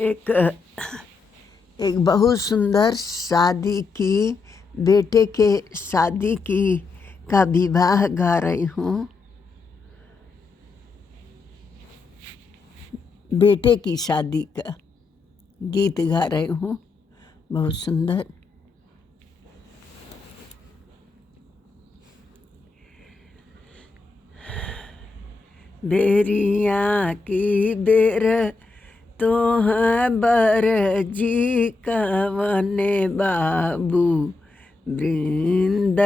एक एक बहुत सुंदर शादी की बेटे के शादी की का विवाह गा रही हूँ। बेटे की शादी का गीत गा रही हूँ, बहुत सुंदर। बेरिया की बेर तो है बर जी कवने बाबू वृंद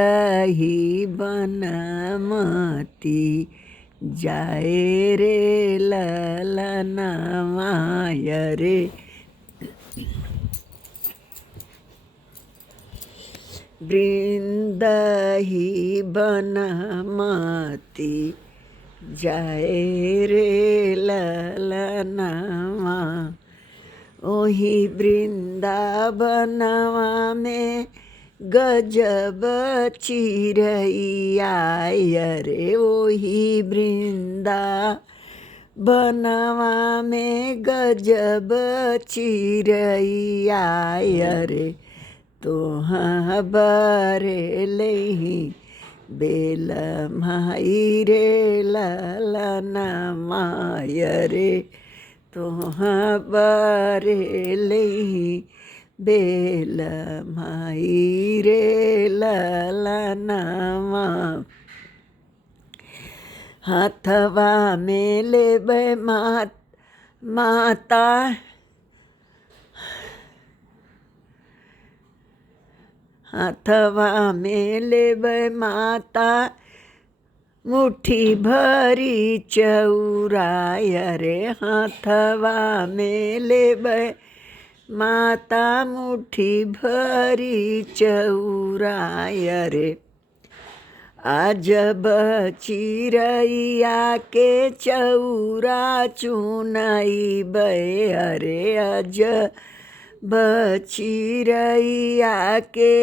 ही बनमती जाए रे ललनवाय रे। वृंद ही बनमती जाए रे ललनवा। ओही वृंदावनवा में गजब चिरैया रे। ओही वृंदावनवा में गजब चिरैया रे। तोहाँ बरे लही बेल माई रे ललनवाय रे। तोहाँ बरे लही बेल माई रे ललनवा। हाथवा में लेबै माता हाथवा में लेबै माता मुट्ठी भरी चौराय रे। हाथवा में लेबै माता मुट्ठी भरी चौराय रे। आजब चिरैया के चौरा चुनैबै रे। आजब चिरैया के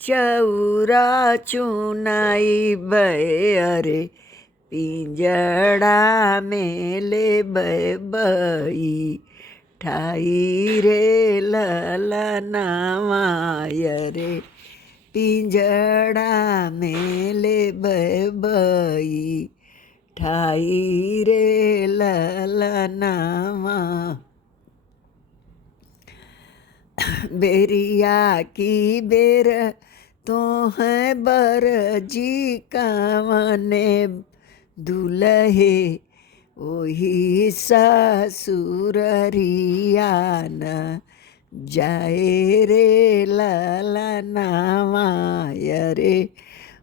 चौरा चुनैबै रे। पिंजड़ा में लेबै बैठाई रे ललनवाय रे। पिंजड़ा में लेबै बैठाई रे ललनवा। बेरिया की बेर तो है बर जी कवने दुलहे ओही ससुररिया न जाए रे ललनवाय रे।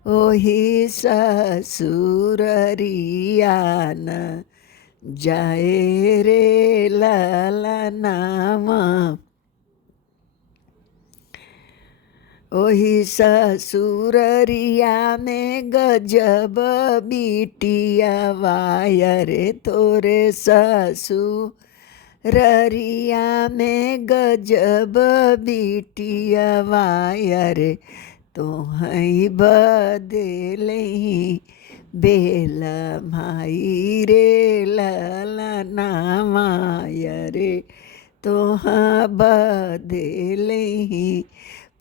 ओही ससुररिया न जाए रे ललनवा। ओही ससुररिया में गजब बिटिया वाय रे। तोरे ससुररिया में गजब बिटिया वाय रे। तोहई बदलही बेल माई रे ललनवाय रे। तोहाँ बदलही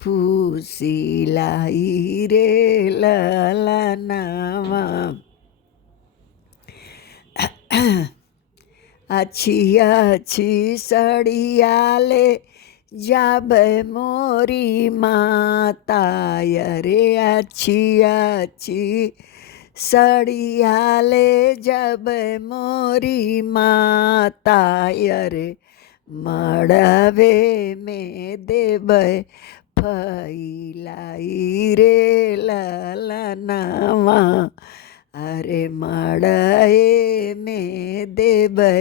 फूसिलाई रे ललनवा। अच्छी अच्छी सड़िया ले जाबै मोरी माता रे। अच्छी अच्छी सड़िया ले जाबै मोरी माता रे। मड़वे में देबै फैलाई रे ललनवा। अरे मड़ए में देबै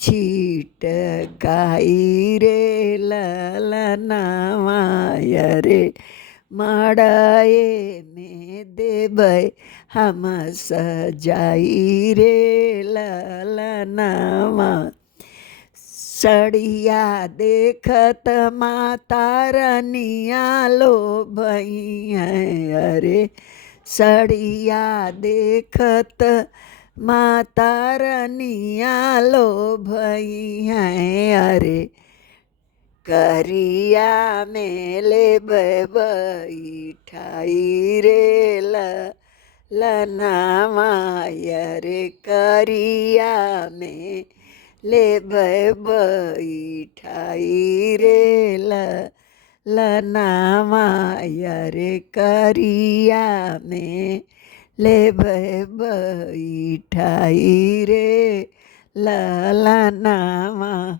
छिटकाई रे ललनवाय रे। मड़ए में देबै हम सजाई रे ललनवा। सड़िया देखत माता रनिया लो भई है। अरे सड़िया देखत माता रनिया लो भई हैं अरे करिया में ले बैठाई रे लनावा रे करिया में ले बैठाई रे लनावा रे करिया में ले बैठाई रे ललनावा।